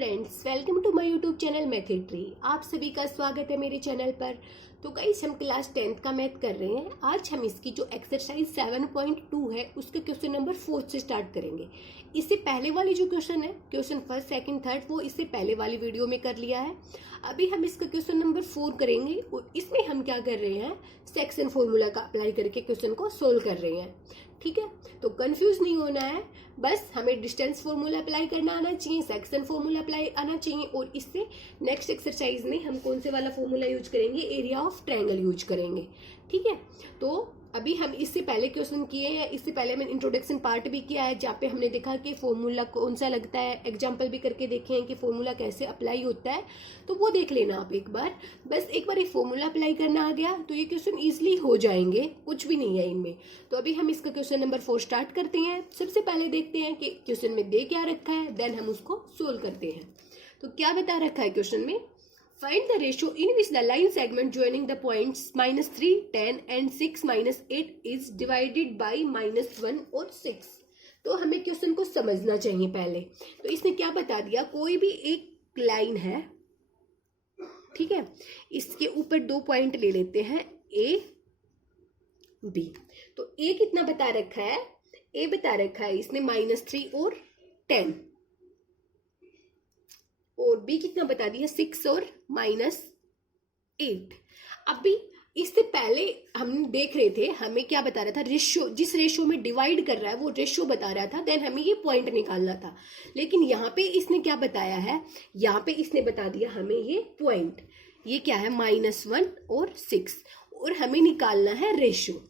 Students, welcome to my YouTube channel method tree. आप सभी का स्वागत है मेरे चैनल पर। तो गाइस, हम क्लास 10th का मैथ कर रहे हैं। आज हम इसकी जो एक्सरसाइज 7.2 है उसके क्वेश्चन नंबर 4 से स्टार्ट करेंगे। इससे पहले वाली जो क्वेश्चन है, क्वेश्चन फर्स्ट सेकंड थर्ड, वो इससे पहले वाली वीडियो में कर लिया है। अभी हम इसका क्वेश्चन नंबर 4 करेंगे और इसमें हम क्या कर रहे हैं, सेक्शन फॉर्मूला का अप्लाई करके क्वेश्चन को सोल्व कर रहे हैं। ठीक है, तो कंफ्यूज नहीं होना है, बस हमें डिस्टेंस फॉर्मूला अप्लाई करना आना चाहिए, सेक्शन फॉर्मूला अप्लाई आना चाहिए। और इससे नेक्स्ट एक्सरसाइज में हम कौन से वाला फॉर्मूला यूज करेंगे, एरिया ऑफ ट्रायंगल यूज करेंगे। ठीक है, तो अभी हम इससे पहले क्वेश्चन किए हैं, इससे पहले मैंने इंट्रोडक्शन पार्ट भी किया है जहाँ पे हमने देखा कि फॉर्मूला कौन सा लगता है, एग्जाम्पल भी करके देखे हैं कि फॉर्मूला कैसे अप्लाई होता है। तो वो देख लेना आप एक बार। बस एक बार ये फॉर्मूला अप्लाई करना आ गया तो ये क्वेश्चन इजिली हो जाएंगे, कुछ भी नहीं है इनमें। तो अभी हम इसका क्वेश्चन नंबर 4 स्टार्ट करते हैं। सबसे पहले देखते हैं कि क्वेश्चन में दे क्या रखा है, देन हम उसको सोल्व करते हैं। तो क्या बता रखा है क्वेश्चन में, Find the ratio in which the line segment joining the points -3, 10 and 6 -8 is divided by -1 और 6। तो हमें क्वेश्चन को समझना चाहिए पहले। तो इसने क्या बता दिया, कोई भी एक लाइन है, ठीक है, इसके ऊपर 2 पॉइंट ले लेते हैं A B। तो A कितना बता रखा है, A बता रखा है इसने -3 और 10, और B कितना बता दिया 6 और -8। अभी इससे पहले हम देख रहे थे, हमें क्या बता रहा था, रेशियो, जिस रेशियो में डिवाइड कर रहा है वो रेशियो बता रहा था, देन हमें ये पॉइंट निकालना था। लेकिन यहाँ पे इसने क्या बताया है, यहाँ पे इसने बता दिया हमें ये पॉइंट, ये क्या है -1 और 6, और हमें निकालना है रेशियो।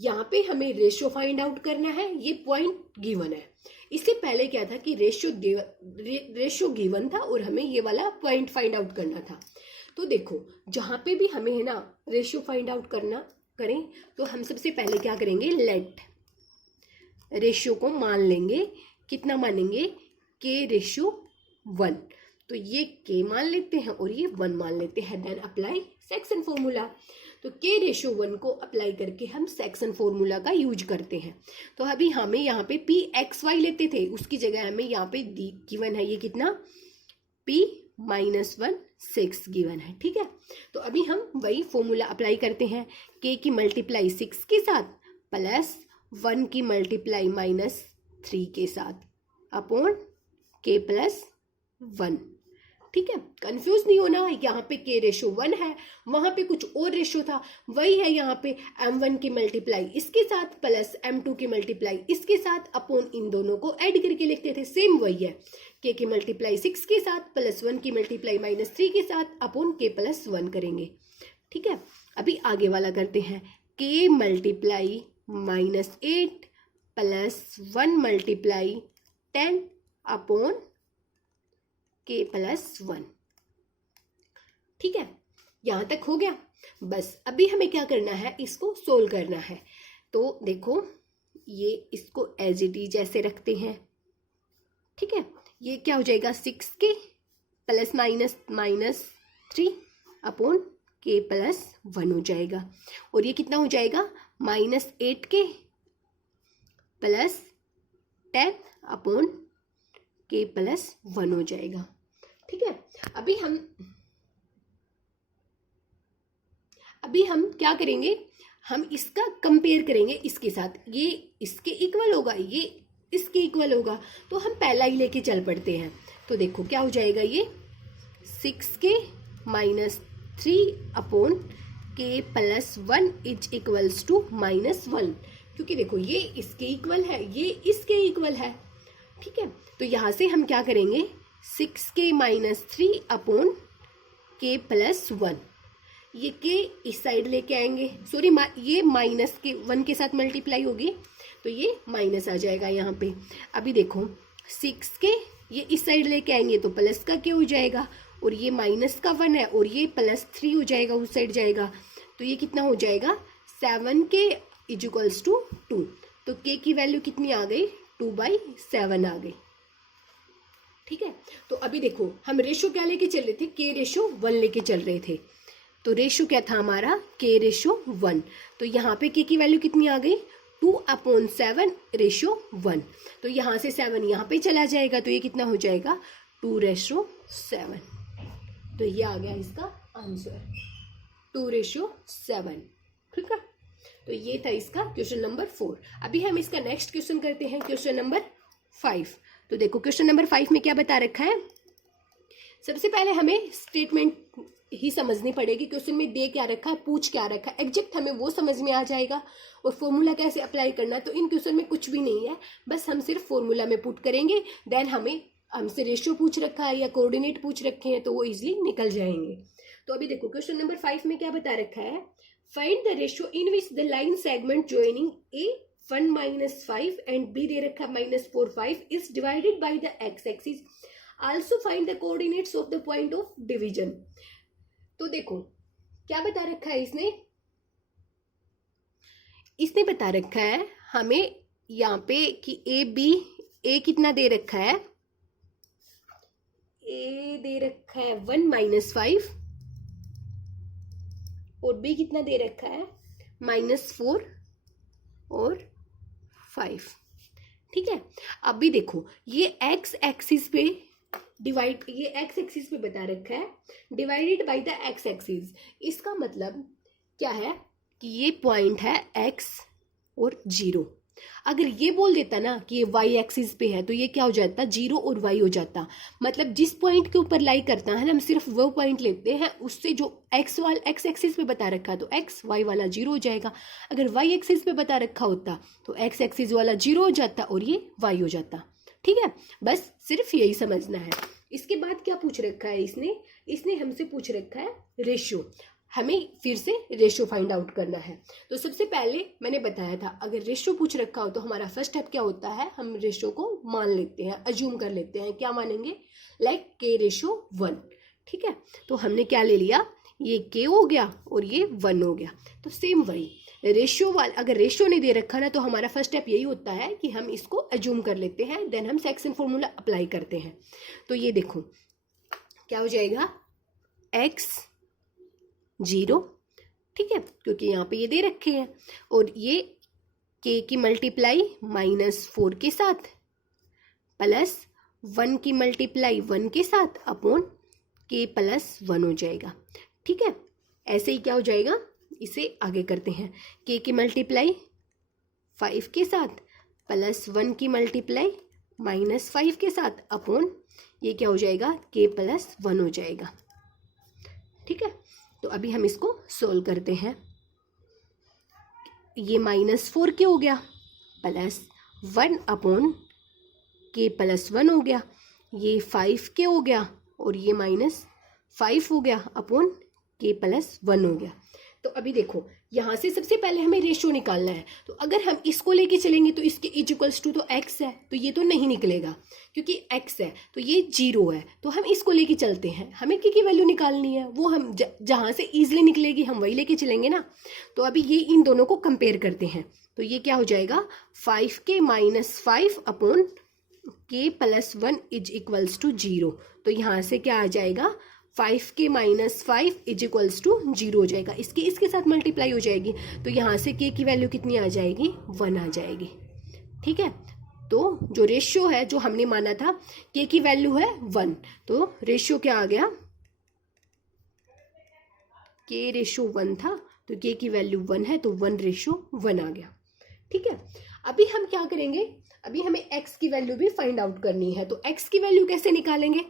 यहाँ पे हमें रेशियो फाइंड आउट करना है, ये पॉइंट गिवन है। इससे पहले क्या था कि रेशियो गिवन था और हमें ये वाला पॉइंट फाइंड आउट करना था। तो देखो, जहां पे भी हमें है ना रेशियो फाइंड आउट करना करें, तो हम सबसे पहले क्या करेंगे, लेट रेशियो को मान लेंगे। कितना मानेंगे, के रेशियो 1। तो ये के मान लेते हैं और ये 1 मान लेते हैं, देन अप्लाई सेक्शन फॉर्मूला। तो के रेशियो 1 को अप्लाई करके हम सेक्शन फॉर्मूला का यूज करते हैं। तो अभी हमें यहाँ पे पी एक्स वाई लेते थे, उसकी जगह हमें यहाँ पे गिवन है ये कितना, p -1 6 गिवन है। ठीक है, तो अभी हम वही फॉर्मूला अप्लाई करते हैं, k की मल्टीप्लाई 6 के साथ प्लस 1 की मल्टीप्लाई -3 के साथ अपॉन k + 1। ठीक है, कंफ्यूज नहीं होना, यहाँ पे के रेशियो 1 है, वहां पे कुछ और रेशियो था, वही है यहाँ पे m1 की मल्टीप्लाई इसके साथ प्लस m2 की मल्टीप्लाई इसके साथ अपॉन इन दोनों को ऐड करके लिखते थे, सेम वही है, k की मल्टीप्लाई 6 के साथ प्लस 1 की मल्टीप्लाई -3 के साथ अपॉन k + 1 करेंगे। ठीक है, अभी आगे वाला करते हैं, k multiply -8 plus 1 multiply 10 upon k + 1। ठीक है, यहां तक हो गया। बस अभी हमें क्या करना है, इसको सोल्व करना है। तो देखो, ये इसको एज इट इज ऐसे रखते हैं। ठीक है, ये क्या हो जाएगा, 6k प्लस -3 अपॉन k + 1 हो जाएगा, और ये कितना हो जाएगा, -8k प्लस 10 अपॉन k + 1 हो जाएगा। ठीक है, अभी हम क्या करेंगे, हम इसका कंपेयर करेंगे इसके साथ, ये इसके इक्वल होगा, ये इसके इक्वल होगा, तो हम पहला ही लेके चल पड़ते हैं। तो देखो क्या हो जाएगा, ये 6k -3 upon k + 1 is equals to -1, क्योंकि देखो ये इसके इक्वल है, ये इसके इक्वल है। ठीक है, तो यहां से हम क्या करेंगे, 6k -3 अपॉन k + 1, ये k इस साइड लेके आएंगे, सॉरी ये माइनस के 1 के साथ मल्टीप्लाई होगी, तो ये माइनस आ जाएगा यहाँ पे। अभी देखो 6k ये इस साइड लेके आएंगे तो प्लस का k हो जाएगा, और ये -1 है और ये +3 हो जाएगा, उस साइड जाएगा, तो ये कितना हो जाएगा, 7k = 2। तो k की वैल्यू कितनी आ गई, 2/7 आ गई। ठीक है, तो अभी देखो हम रेशियो क्या लेके चल रहे थे, k रेशियो 1 लेके चल रहे थे। तो रेशियो क्या था हमारा, k रेशियो 1। तो यहाँ पे k की वैल्यू कितनी आ गई, 2/7 रेशियो 1। तो यहाँ से 7 यहाँ पे चला जाएगा, तो ये कितना हो जाएगा, 2:7। तो ये आ गया इसका आंसर 2:7। ठीक है, तो ये था इसका क्वेश्चन नंबर 4। अभी हम इसका नेक्स्ट क्वेश्चन करते हैं, क्वेश्चन नंबर 5। तो देखो क्वेश्चन नंबर 5 में क्या बता रखा है। सबसे पहले हमें स्टेटमेंट ही समझनी पड़ेगी, क्वेश्चन में दे क्या रखा है, पूछ क्या रखा है, एग्जैक्ट हमें वो समझ में आ जाएगा। और फॉर्मूला कैसे अप्लाई करना है, तो इन क्वेश्चन में कुछ भी नहीं है, बस हम सिर्फ फॉर्मूला में पुट करेंगे। देन हमसे रेशियो पूछ रखा है या कोऑर्डिनेट पूछ रखे हैं, तो वो इजीली निकल जाएंगे। तो अभी देखो क्वेश्चन नंबर 5 में क्या बता रखा है, find the ratio in which the line segment joining A 1-5 and B दे रखा -4-5 is divided by the X axis. Also find the coordinates of the point of division. तो देखो क्या बता रखा है इसने बता रखा है हमें यहाँ पे कि ए कितना दे रखा है, ए दे रखा है 1-5 और बी कितना दे रखा है -4 और 5। ठीक है, अब भी देखो ये एक्स एक्सिस पे बता रखा है divided by the X axis. इसका मतलब क्या है कि ये पॉइंट है एक्स और 0। अगर ये बोल देता ना कि ये वाई एक्सिस पे है, तो ये क्या हो जाता, 0 और वाई हो जाता। मतलब जिस पॉइंट के ऊपर लाई करता है ना, हम सिर्फ वो पॉइंट लेते हैं, उससे जो एक्स एक्सिस पे बता रखा तो एक्स वाई वाला 0 हो जाएगा। अगर वाई एक्सिस पे बता रखा होता तो एक्स एक्सिस वाला 0 हो जाता और ये वाई हो जाता। ठीक है, बस सिर्फ यही समझना है। इसके बाद क्या पूछ रखा है इसने हमसे पूछ रखा है रेशियो। हमें फिर से रेशियो फाइंड आउट करना है। तो सबसे पहले मैंने बताया था, अगर रेशियो पूछ रखा हो तो हमारा फर्स्ट स्टेप क्या होता है, हम रेशियो को मान लेते हैं, अज्यूम कर लेते हैं। क्या मानेंगे, लाइक K:1। ठीक है, तो हमने क्या ले लिया, ये K हो गया और ये 1 हो गया। तो सेम वही अगर रेशियो नहीं दे रखा ना, तो हमारा फर्स्ट स्टेप यही होता है कि हम इसको अज्यूम कर लेते हैं, देन हम सेक्शन फॉर्मूला अप्लाई करते हैं। तो ये देखो क्या हो जाएगा, x 0। ठीक है, क्योंकि यहाँ पे ये दे रखे हैं, और ये k की मल्टीप्लाई -4 के साथ प्लस 1 की मल्टीप्लाई 1 के साथ अपॉन k+1 हो जाएगा। ठीक है, ऐसे ही क्या हो जाएगा, इसे आगे करते हैं, k की मल्टीप्लाई 5 के साथ प्लस 1 की मल्टीप्लाई -5 के साथ अपॉन ये क्या हो जाएगा, k+1 हो जाएगा। ठीक है, तो अभी हम इसको सोल्व करते हैं। ये -4 के हो गया प्लस 1 अपॉन k+1 हो गया, ये 5 के हो गया और ये -5 हो गया अपॉन k+1 हो गया। तो अभी देखो यहाँ से सबसे पहले हमें रेशियो निकालना है। तो अगर हम इसको लेके चलेंगे तो इसके इक्वल्स टू तो x है, तो ये तो नहीं निकलेगा क्योंकि x है, तो ये 0 है। तो हम इसको लेके चलते हैं, हमें की वैल्यू निकालनी है, वो हम जहाँ से ईजिली निकलेगी हम वही लेके चलेंगे ना। तो अभी ये इन दोनों को कंपेयर करते हैं। तो ये क्या हो जाएगा, 5k -5 upon k+1 is equals to 0। तो यहाँ से क्या आ जाएगा, 5k -5 इज इक्वल्स टू 0 हो जाएगा। इसके साथ मल्टीप्लाई हो जाएगी, तो यहाँ से k की वैल्यू कितनी आ जाएगी, 1 आ जाएगी। ठीक है, तो जो रेशियो है, जो हमने माना था k की वैल्यू है 1, तो रेशियो क्या आ गया, k:1 था, तो k की वैल्यू 1 है, तो 1:1 आ गया। ठीक है, अभी हम क्या करेंगे, अभी हमें x की वैल्यू भी फाइंड आउट करनी है। तो x की वैल्यू कैसे निकालेंगे,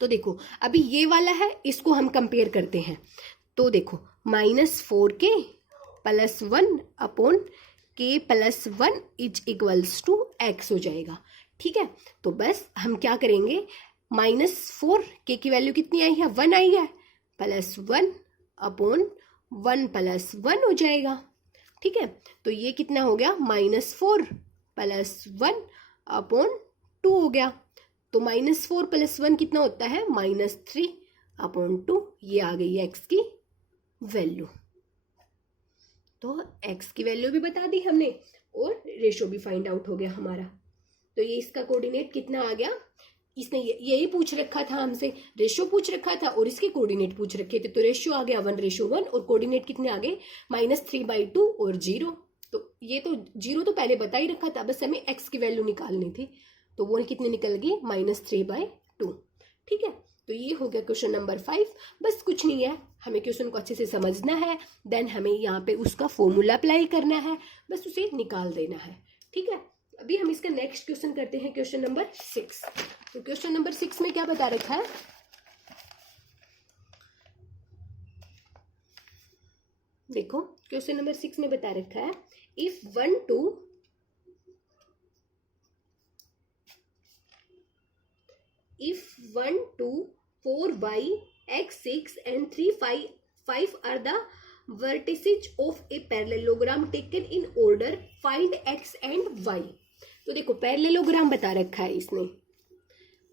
तो देखो अभी ये वाला है, इसको हम कंपेयर करते हैं। तो देखो -4k + 1 upon k+1 is equals to x हो जाएगा। ठीक है, तो बस हम क्या करेंगे, -4k की वैल्यू कितनी आई है, 1 आई है, +1 अपॉन 1 + 1 हो जाएगा। ठीक है, तो ये कितना हो गया, -4 + 1 अपॉन 2 हो गया। तो -4 + 1 कितना होता है, -3 अपॉन 2। ये आ गई है x की वैल्यू। तो x की वैल्यू भी बता दी हमने और रेशियो भी फाइंड आउट हो गया हमारा। तो ये इसका कोऑर्डिनेट कितना आ गया, इसने यही पूछ रखा था हमसे, रेशियो पूछ रखा था और इसके कोऑर्डिनेट पूछ रखे थे। तो रेशियो आ गया 1:1 और कोऑर्डिनेट कितने आ गए, -3/2 और 0। तो ये तो 0 तो पहले बता ही रखा था, बस हमें x की वैल्यू निकालनी थी। तो वो कितनी निकल गई, -3/2। 2। ठीक है, तो ये हो गया क्वेश्चन नंबर 5। बस कुछ नहीं है, हमें क्वेश्चन को अच्छे से समझना है, देन हमें यहाँ पे उसका फॉर्मूला अप्लाई करना है, बस उसे निकाल देना है। ठीक है, अभी हम इसका नेक्स्ट क्वेश्चन करते हैं, क्वेश्चन नंबर 6। तो क्वेश्चन नंबर 6 में क्या बता रखा है, देखो क्वेश्चन नंबर 6 में बता रखा है if 1 2 4y x 6 and 3 5 are the vertices of a parallelogram taken in order, find x and y। तो देखो पैरेललोग्राम बता रखा है इसने,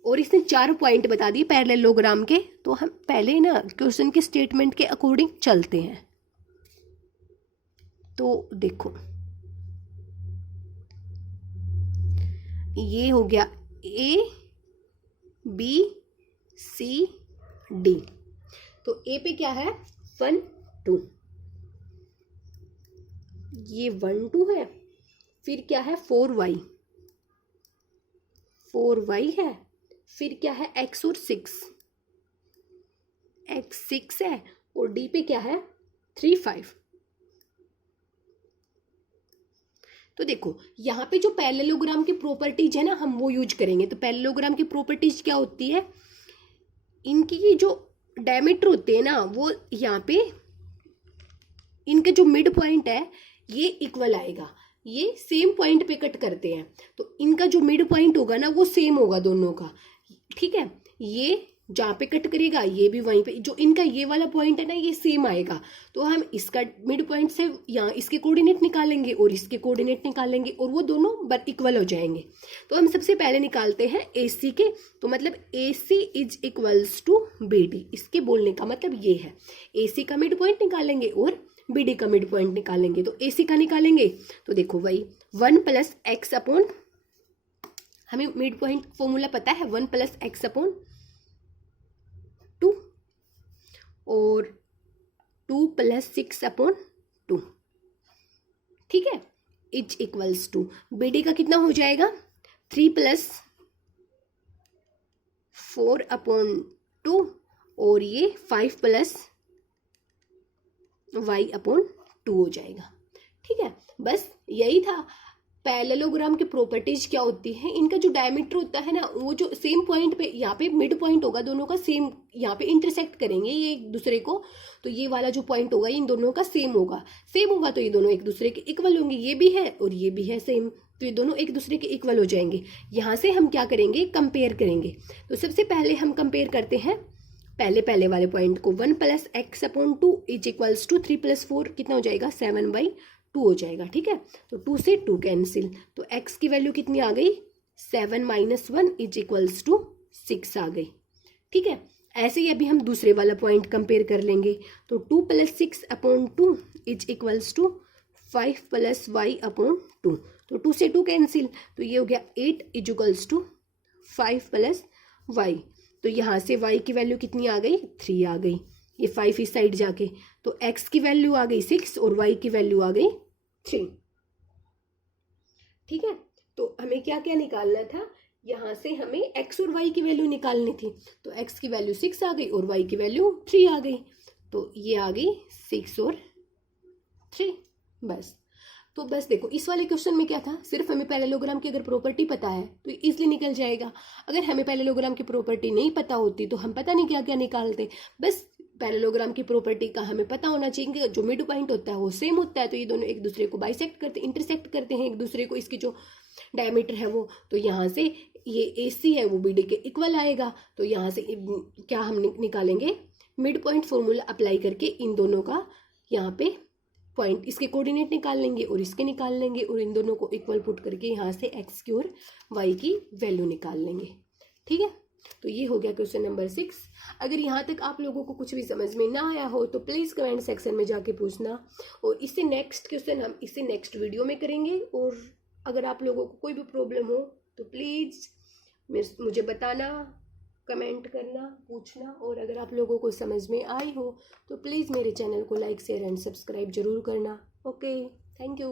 और इसने 4 पॉइंट बता दिए पैरेललोग्राम के। तो हम पहले ना क्वेश्चन के स्टेटमेंट के अकॉर्डिंग चलते हैं। तो देखो ये हो गया A B C D। तो A पे क्या है 1 2, ये 1 2 है, फिर क्या है 4y है, फिर क्या है x और 6 है, और D पे क्या है 3 5। तो देखो यहाँ पे जो पैरेललोग्राम की प्रॉपर्टीज है ना, हम वो यूज करेंगे। तो पैरेललोग्राम की प्रॉपर्टीज क्या होती है, इनकी ये जो डायमीटर होते हैं ना, वो यहाँ पे इनके जो मिड पॉइंट है ये इक्वल आएगा, ये सेम पॉइंट पे कट करते हैं, तो इनका जो मिड पॉइंट होगा ना वो सेम होगा दोनों का। ठीक है, ये जहाँ पे कट करेगा ये भी वहीं पे, जो इनका ये वाला पॉइंट है ना ये सेम आएगा। तो हम इसका मिड पॉइंट से यहाँ इसके कोऑर्डिनेट निकालेंगे और इसके कोऑर्डिनेट निकालेंगे, और वो दोनों इक्वल हो जाएंगे। तो हम सबसे पहले निकालते हैं AC के। तो मतलब AC is equals to BD, इसके बोलने का मतलब ये है। AC का मिड पॉइंट निकालेंगे और BD का मिड पॉइंट निकालेंगे। तो AC का निकालेंगे तो देखो वही 1 + x अपॉन, हमें मिड पॉइंट फॉर्मूला पता है 1 + x अपॉन 2 और 2 + 6 अपॉन 2। ठीक है, इज इक्वल्स टू BD का कितना हो जाएगा 3 + 4 अपॉन 2 और ये 5 + y अपॉन 2 हो जाएगा। ठीक है, बस यही था। पैरेललोग्राम की प्रॉपर्टीज क्या होती है, इनका जो डायमीटर होता है ना वो जो सेम पॉइंट पे, यहाँ पे मिड पॉइंट होगा दोनों का सेम, यहाँ पे इंटरसेक्ट करेंगे ये एक दूसरे को, तो ये वाला जो पॉइंट होगा इन दोनों का सेम होगा तो ये दोनों एक दूसरे के इक्वल होंगे, ये भी है और ये भी है सेम, तो ये दोनों एक दूसरे के इक्वल हो जाएंगे। यहाँ से हम क्या करेंगे, कंपेयर करेंगे। तो सबसे पहले हम कंपेयर करते हैं पहले वाले पॉइंट को, 1 + x upon 2 is equals to 3 + 4 कितना हो जाएगा 7/2 हो जाएगा। ठीक है, तो 2 से 2 कैंसिल, तो x की वैल्यू कितनी आ गई 7 - 1 इज इक्वल्स टू 6 आ गई। ठीक है, ऐसे ही अभी हम दूसरे वाला पॉइंट कंपेयर कर लेंगे। तो 2 + 6 upon 2 is equals to 5 + y upon 2। तो 2 से 2 कैंसिल, तो ये हो गया 8 इज इक्वल्स टू 5 + y। तो यहाँ से y की वैल्यू कितनी आ गई 3 आ गई, ये 5 इस साइड जाके, तो x की वैल्यू आ गई 6 और y की वैल्यू आ गई 3। ठीक है, तो हमें क्या क्या निकालना था, यहाँ से हमें x और y की वैल्यू निकालनी थी। तो x की वैल्यू 6 आ गई और y की वैल्यू 3 आ गई, तो ये आ गई 6 और 3। बस, तो बस देखो इस वाले क्वेश्चन में क्या था, सिर्फ हमें पैरेललोग्राम की अगर प्रॉपर्टी पता है तो इजीली निकल जाएगा। अगर हमें पैरेललोग्राम की प्रॉपर्टी नहीं पता होती तो हम पता नहीं क्या क्या निकालते। बस पैरेललोग्राम की प्रॉपर्टी का हमें पता होना चाहिए कि जो मिड पॉइंट होता है वो सेम होता है, तो ये दोनों एक दूसरे को बाइसेक्ट करते, इंटरसेक्ट करते हैं एक दूसरे को, इसकी जो डायमीटर है वो, तो यहाँ से ये AC है वो BD के इक्वल आएगा। तो यहाँ से क्या हम निकालेंगे, मिड पॉइंट फॉर्मूला अप्लाई करके इन दोनों का यहाँ पे पॉइंट, इसके कोऑर्डिनेट निकाल लेंगे और इसके निकाल लेंगे, और इन दोनों को इक्वल पुट करके यहाँ से x की और y की वैल्यू निकाल लेंगे। ठीक है, तो ये हो गया क्वेश्चन नंबर 6। अगर यहाँ तक आप लोगों को कुछ भी समझ में ना आया हो तो प्लीज़ कमेंट सेक्शन में जाके पूछना, और इससे नेक्स्ट क्वेश्चन हम इससे नेक्स्ट वीडियो में करेंगे। और अगर आप लोगों को कोई भी प्रॉब्लम हो तो प्लीज़ मुझे बताना, कमेंट करना, पूछना, और अगर आप लोगों को समझ में आई हो तो प्लीज़ मेरे चैनल को लाइक शेयर एंड सब्सक्राइब जरूर करना। Okay, thank you.